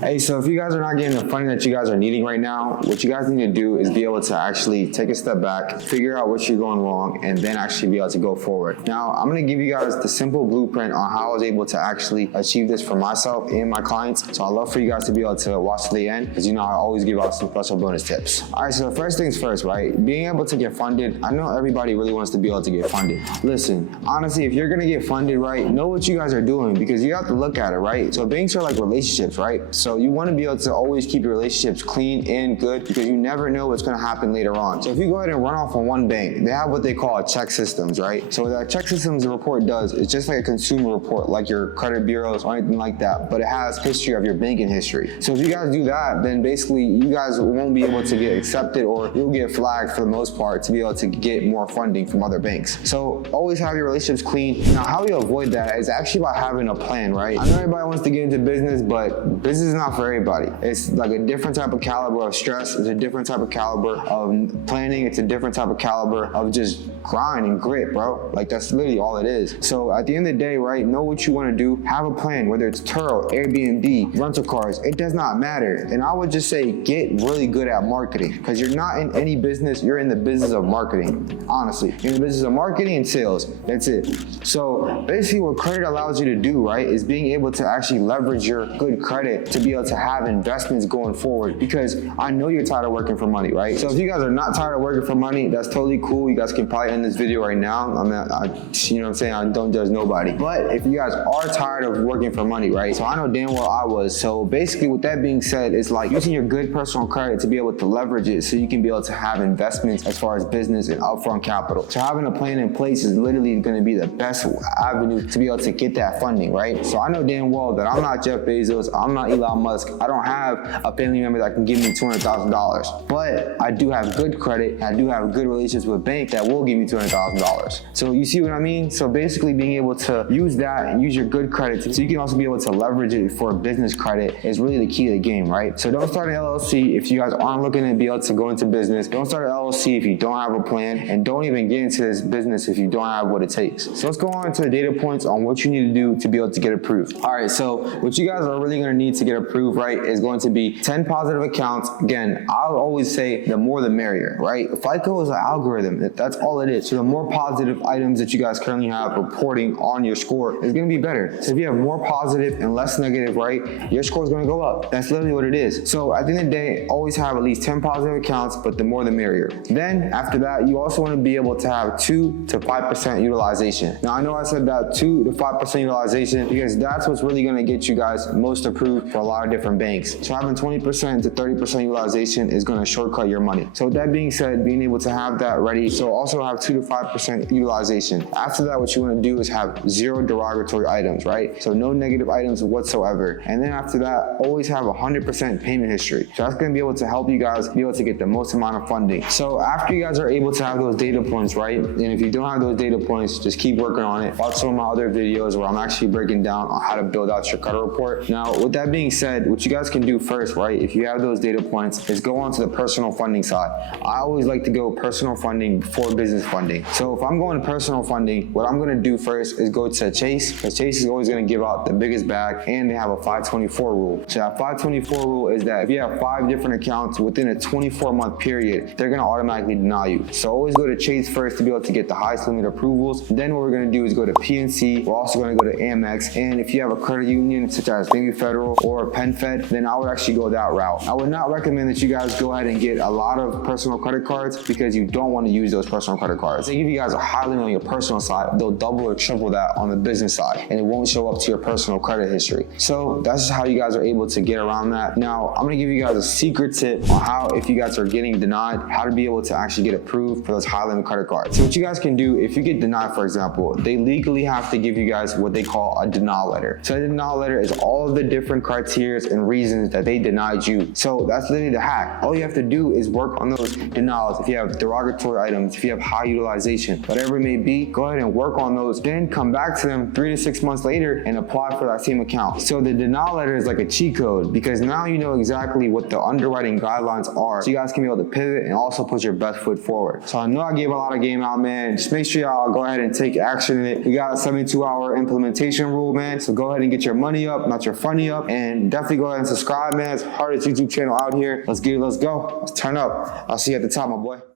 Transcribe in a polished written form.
Hey, so if you guys are not getting the funding that you guys are needing right now, what you guys need to do is be able to actually take a step back, figure out what you're going wrong, and then actually be able to go forward. Now, I'm going to give you guys the simple blueprint on how I was able to actually achieve this for myself and my clients. So I'd love for you guys to be able to watch to the end, because you know I always give out some special bonus tips. All right, so first things first, right? Being able to get funded, I know everybody really wants to be able to get funded. Listen, honestly, if you're going to get funded, right, know what you guys are doing, because you have to look at it, right? So banks are like relationships, right? So you want to be able to always keep your relationships clean and good, because you never know what's going to happen later on. So if you go ahead and run off on one bank, they have what they call a check systems, right? So what that check systems report does, it's just like a consumer report, like your credit bureaus or anything like that, but it has history of your banking history. So if you guys do that, then basically you guys won't be able to get accepted, or you'll get flagged for the most part to be able to get more funding from other banks. So always have your relationships clean. Now, how you avoid that is actually by having a plan, right? I know everybody wants to get into business, but business is not for everybody. It's like a different type of caliber of stress. It's a different type of caliber of planning. It's a different type of caliber of just grind and grit, bro. Like, that's literally all it is. So at the end of the day, right, know what you want to do. Have a plan, whether it's Turo, Airbnb, rental cars, it does not matter. And I would just say get really good at marketing, because you're not in any business, you're in the business of marketing. Honestly, you're in the business of marketing and sales. That's it. So basically what credit allows you to do, right, is being able to actually leverage your good credit to be able to have investments going forward, because I know you're tired of working for money, right? So if you guys are not tired of working for money, that's totally cool. You guys can probably end this video right now. You know what I'm saying? I don't judge nobody. But if you guys are tired of working for money, right? So I know damn well I was. So basically with that being said, it's like using your good personal credit to be able to leverage it so you can be able to have investments as far as business and upfront capital. So having a plan in place is literally going to be the best avenue to be able to get that funding, right? So I know damn well that I'm not Jeff Bezos, I'm not Elon Musk. I don't have a family member that can give me $200,000, but I do have good credit. I do have good relationships with bank that will give me $200,000. So you see what I mean? So basically being able to use that and use your good credit so you can also be able to leverage it for business credit is really the key to the game, right? So don't start an LLC if you guys aren't looking to be able to go into business. Don't start an LLC if you don't have a plan, and don't even get into this business if you don't have what it takes. So let's go on to the data points on what you need to do to be able to get approved. All right, so what you guys are really going to need to get approved, right, is going to be 10 positive accounts. Again, I'll always say the more the merrier, right? FICO is an algorithm. That's all it is. So the more positive items that you guys currently have reporting on your score is going to be better. So if you have more positive and less negative, right, your score is going to go up. That's literally what it is. So at the end of the day, always have at least 10 positive accounts, but the more the merrier. Then after that, you also want to be able to have 2 to 5% utilization. Now I know I said that 2 to 5% utilization because that's what's really going to get you guys most approved for a lot of different banks. So having 20% to 30% utilization is going to shortcut your money. So with that being said, being able to have that ready, so also have 2 to 5% utilization. After that, what you want to do is have 0 derogatory items, right? So no negative items whatsoever. And then after that, always have 100% payment history. So that's going to be able to help you guys be able to get the most amount of funding. So after you guys are able to have those data points, right? And if you don't have those data points, just keep working on it. Watch some of my other videos where I'm actually breaking down on how to build out your credit report. Now, with that being said, what you guys can do first, right, if you have those data points, is go on to the personal funding side. I always like to go personal funding before business funding. So if I'm going to personal funding, what I'm going to do first is go to Chase, because Chase is always going to give out the biggest bag, and they have a 524 rule. So that 524 rule is that if you have 5 different accounts within a 24-month period, they're going to automatically deny you. So always go to Chase first to be able to get the highest limit approvals. Then what we're going to do is go to PNC. We're also going to go to Amex. And if you have a credit union such as Navy Federal or PenFed, then I would actually go that route. I would not recommend that you guys go ahead and get a lot of personal credit cards because you don't want to use those personal credit cards. They give you guys a high limit on your personal side. They'll double or triple that on the business side, and it won't show up to your personal credit history. So that's just how you guys are able to get around that. Now, I'm going to give you guys a secret tip on how, if you guys are getting denied, how to be able to actually get approved for those high limit credit cards. So what you guys can do, if you get denied, for example, they legally have to give you guys what they call a denial letter. So a denial letter is all of the different criteria and reasons that they denied you. So that's literally the hack. All you have to do is work on those denials. If you have derogatory items, if you have high utilization, whatever it may be, go ahead and work on those. Then come back to them 3 to 6 months later and apply for that same account. So the denial letter is like a cheat code because now you know exactly what the underwriting guidelines are. So you guys can be able to pivot and also put your best foot forward. So I know I gave a lot of game out, man. Just make sure y'all go ahead and take action in it. We got a 72-hour implementation rule, man. So go ahead and get your money up, not your funny up. And And definitely go ahead and subscribe, man. It's the hardest YouTube channel out here. Let's get it, let's go. Let's turn up. I'll see you at the top, my boy.